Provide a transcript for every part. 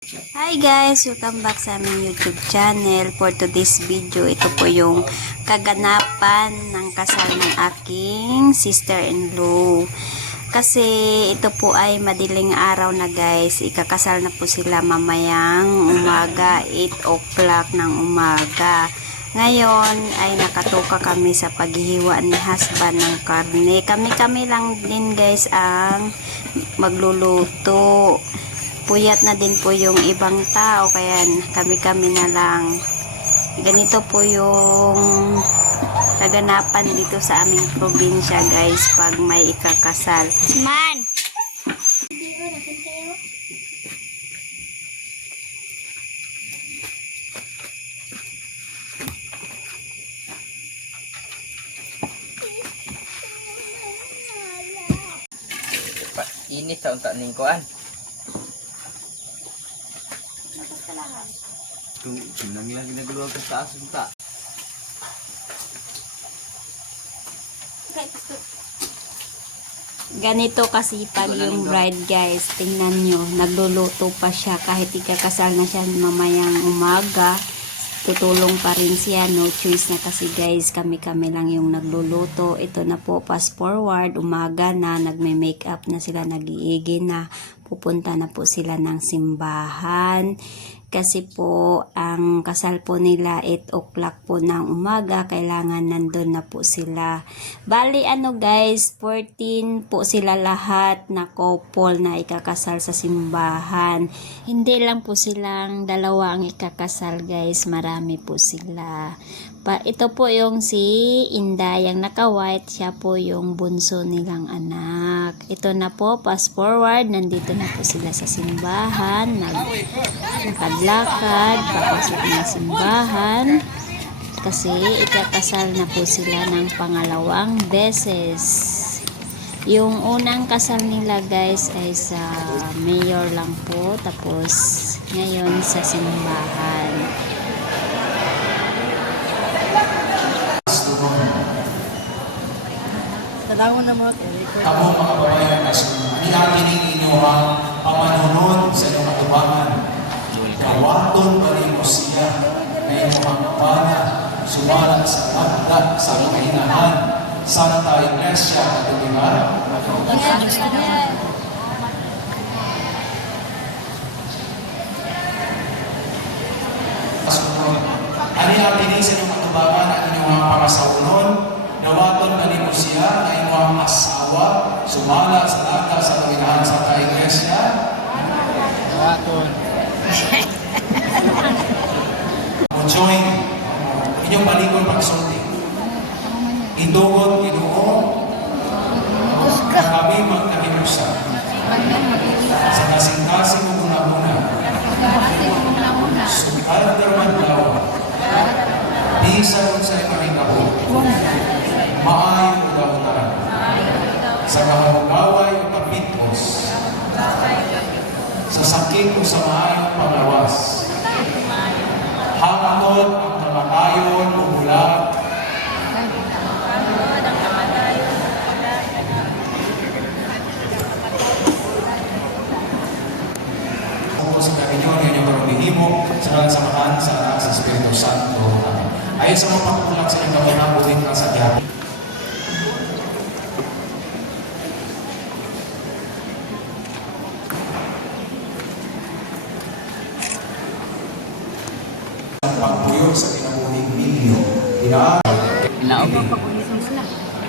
Hi guys! Welcome back sa aming YouTube channel. For today's video, ito po yung kaganapan ng kasal ng aking sister-in-law. Kasi ito po ay madiling araw na guys. Ikakasal na po sila mamayang umaga, 8 o'clock ng umaga. Ngayon ay nakatuka kami sa paghihiwa ni husband ng karne. Kami-kami lang din guys ang magluluto. Puyat na din po yung ibang tao, kaya kami-kami na lang. Ganito po yung kaganapan dito sa aming probinsya guys pag may ikakasal. Man! Ini sa unta ning kuan. Kung sinang lagi nagluwag sa taas unta. Ganito kasi pag yung bride guys, tingnan nyo, nagluluto pa siya kahit ikakasal na siya mamayang umaga. Tutulong pa rin siya, no choice na kasi guys, kami-kami lang yung nagluluto. Ito na po, fast forward, umaga na, nagme-makeup na sila, nag-iigi na, pupunta na po sila ng simbahan. Kasi po, ang kasal po nila 8 o'clock po ng umaga, kailangan nandun na po sila. Bali ano guys, 14 po sila lahat na couple na ikakasal sa simbahan. Hindi lang po silang dalawa ang ikakasal guys, marami po sila. Ito po yung si Inday, yung naka-white, siya po yung bunso nilang anak. Ito na po, fast forward, nandito na po sila sa simbahan, lakad-lakad, papasok ng simbahan, kasi ikakasal na po sila ng pangalawang beses. Yung unang kasal nila guys ay sa mayor lang po, tapos ngayon sa simbahan. Kamo mga babayan na inihagining inyong pamanunod sa inyong katubangan. Kawaton pa rin mo siya na inyong bana sumala sa lagda sa kahinahan. Santa Iglesia Católica. Anihagining sa inyong katubangan at inyong pangasaunon. Nawaton pa rin mo siya na inyong asawa sumala sa lagda sa kahinahan Santa Iglesia. Waton. Join inyong balikon pagsulti. Indugot Ginoo na kami magkahimusa sa kasing-kasing mo una-una. Sukal darman daw. Bisa kung sa'yo kahingabo. Maayong ugaw-ugaw. Sa kahawagaway o kapitos. Sa sakit o sa maayong panglawas. Hangod ang kamatayon o bulag. Ako sa kami nyo, ngayon yung marumihimo sa mga samahan sa anak sa Espiritu Santo. Ayon sa mga pagkulang sa inyong kamunabuhin ng sadyapi. Pagpuyo sa kinabuhing milyo. Inaog.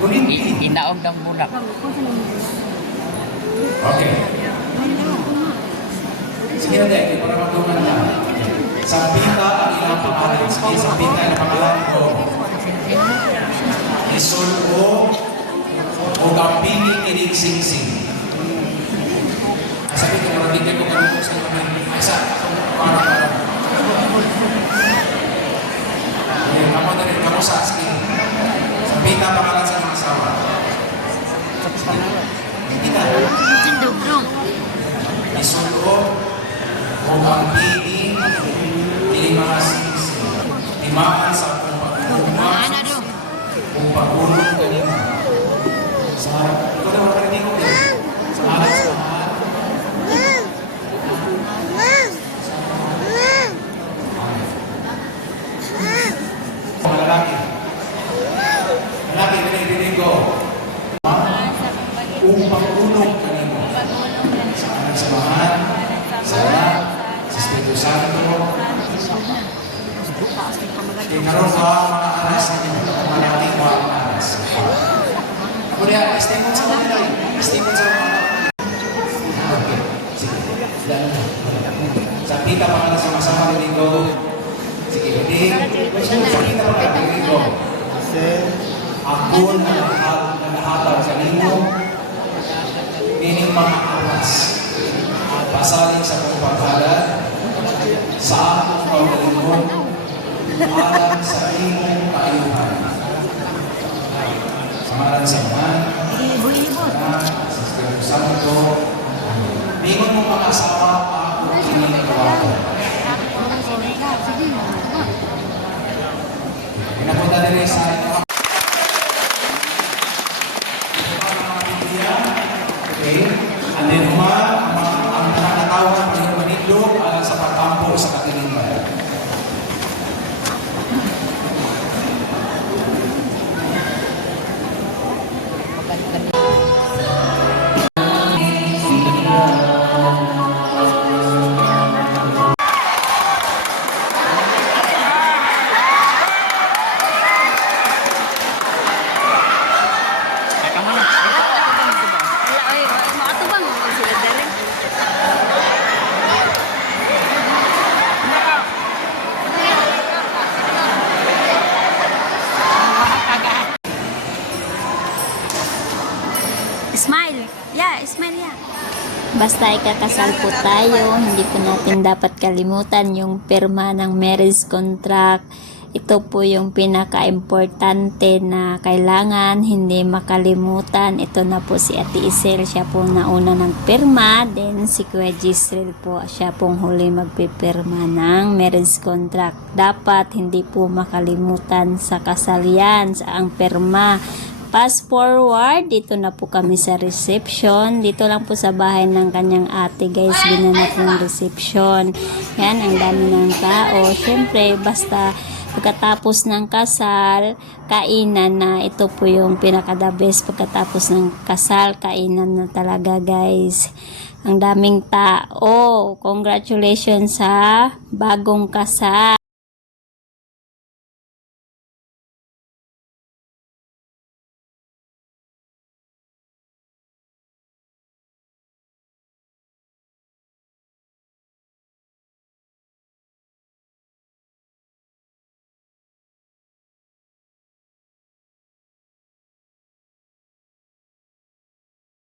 Ulit. Inaog ng bulak. Okay. Sige na tayo, para magtungan na. Sampita ang ilang pangalan. Sige, sampita ang pangalan ko. Isulko o kampini kinig sing-sing. Sabi ko, maramitin ko kung sa namin. Isa, para. Kamu na rin, kamu sa asking. Sampita ang pangalan sa mga asawa. Hindi na. Isulko o kampini kinig mga sing-sing. Timaan sa akong pagkukumas o pagkulong kanina. Sa harap, ikaw na makarinig ko din. Sa harap sa harap. Espiritu Santo. Naroon ba ang mga aras ninyo? Malaking ba ang aras? Ako niya, estimate sa mga nila. Estimate sa mga okay. Sige. Sa tita pa nga sama-sama rin dito. Sige, hindi. Sa tita pa nga rin dito. Ako na nahataw sa ninyo. Meaning mga aras. Pasaling sa kong paghalad. Sa akong paghalingkod. Alam sa imong kaayuhan. Sa ngalan sa Ama, Anak, sa Espiritu Santo. Mingon mo mga asawa ako kinikawato. Pinapunta din sa inyo. Okay? And then ang nakatawag ng manidlo alang sa pagkampo sa katilingan. Smile! Yeah, smile yeah. Basta ikakasal po tayo, hindi po natin dapat kalimutan yung pirma ng marriage contract. Ito po yung pinaka-importante na kailangan hindi makalimutan. Ito na po si Ate Isel, siya po nauna ng pirma. Then si Kuya Gisrel po, siya pong huli magpipirma ng marriage contract. Dapat hindi po makalimutan sa kasal yan, sa ang pirma. Fast forward, dito na po kami sa reception. Dito lang po sa bahay ng kanyang ate guys, ginanap ng reception. Yan, ang dami ng tao. Siyempre, basta pagkatapos ng kasal, kainan na. Ito po yung pinaka-the best. Pagkatapos ng kasal, kainan na talaga guys. Ang daming tao. Congratulations sa bagong kasal.